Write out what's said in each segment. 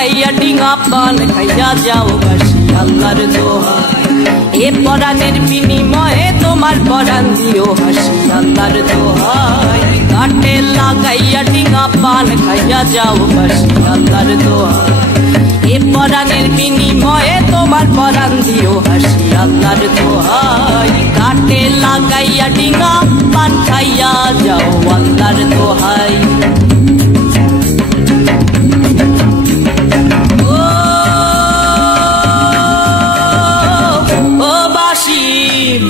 লাগাইয়া ডিঙা পান খাইয়া যাও বাসি আল্লাহর দোহাই এ পরাণের বিনিময়ে তোমার পরাণ দিও হাসি আল্লাহর দোহাই ঘাটে লাগাইয়া ডিঙা পান খাইয়া যাও বাসি আল্লাহর দোহাই এ পরাণের বিনিময়ে তোমার পরাণ দিও হাসি আল্লাহর দোহাই ঘাটে লাগাইয়া ডিঙা পান খাইয়া যাও আল্লাহর দোহাই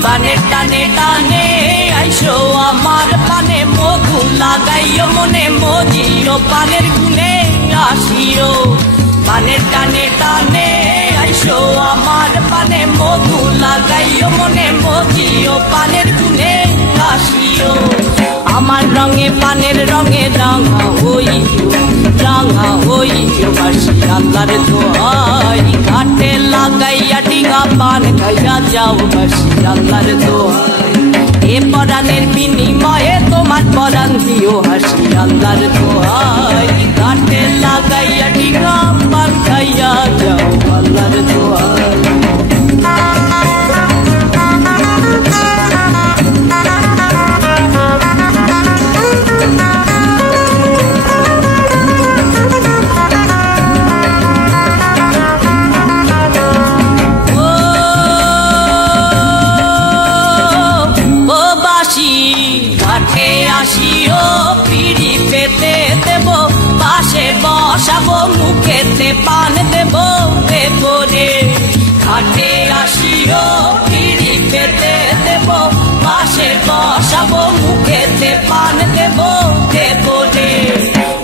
বানে টানে টানে আইসো আমার পানে মধু লাগাইও মনে মজিও পানের গুনে আসিও বানে টানে টানে আইসো আমার পানে মধু লাগাইও মনে মজিও পানের গুনে আসিও আমার রঙে পানের রঙে রাঙা হইও বাসি আল্লাহর দোহাই ঘাটে লাগাইয়া ডিঙা পান খাইয়া যাও বাসি আল্লাহর দোহাই এ পরাণের বিনিময়ে তোমার পরাণ দিও হাসি আল্লাহর দোহাই ঘাটে লাগাইয়া ডিঙা পান খাইয়া যাও আল্লাহর দোহাই আসিও পিড়ি পেতে দেব পাশে বসাবো মুখেতে পান দেব রে ঘাটে আসিও পিড়ি পেতে দেব পাশে বসাবো মুখেতে পান দেব রে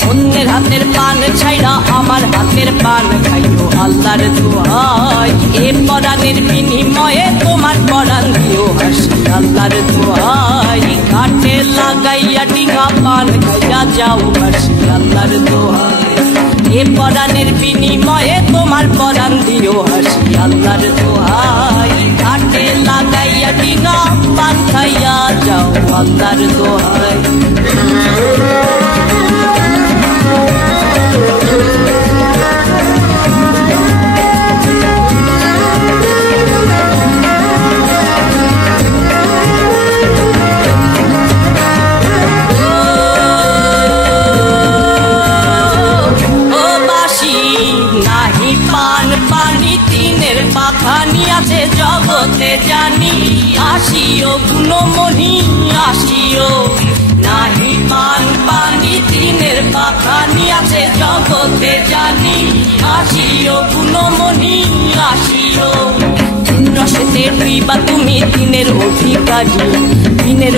অন্যের হাতের পান ছাইরা আমার হাতের পান খাইও আল্লাহর দোহাই এ পরাণের বিনিময়ে তোমার পরাণ দিও হাসি আল্লাহর দোহাই ঘাটে লাগাইয়া ডিঙা পান খাইয়া যাও বাসি আল্লাহর দোহাই এ পরাণের বিনিময়ে তোমার পরাণ দিও হাসি আল্লাহর দোহাই ঘাটে লাগাইয়া ডিঙা পান খাইয়া যাও আল্লাহর দোহাই আছে জগতে জানি আসিও গুণমণি আসিও নাহি পান পানি তিনের পাখানি আছে জগতে জানি আসিও গুণমণি আসিও রসেতে ডুইবা তুমি দিনের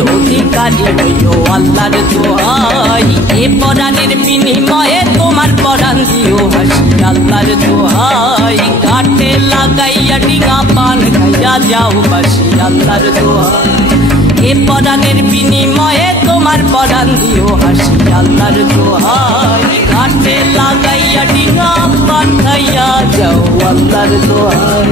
অধিকারী হইও আল্লাহর দোহাই এ পরাণের বিনিময়ে তোমার পরাণ দিও হাসি আল্লাহর দোহাই ঘাটে লাগাইয়া ডিঙা পান খাইয়া যাও বাসি আল্লাহর দোহাই এ পরাণের বিনিময়ে তোমার পরাণ দিও হাসি আল্লাহর দোহাই ঘাটে লাগাইয়া ডিঙা পান খাইয়া যাও আল্লাহর দোহাই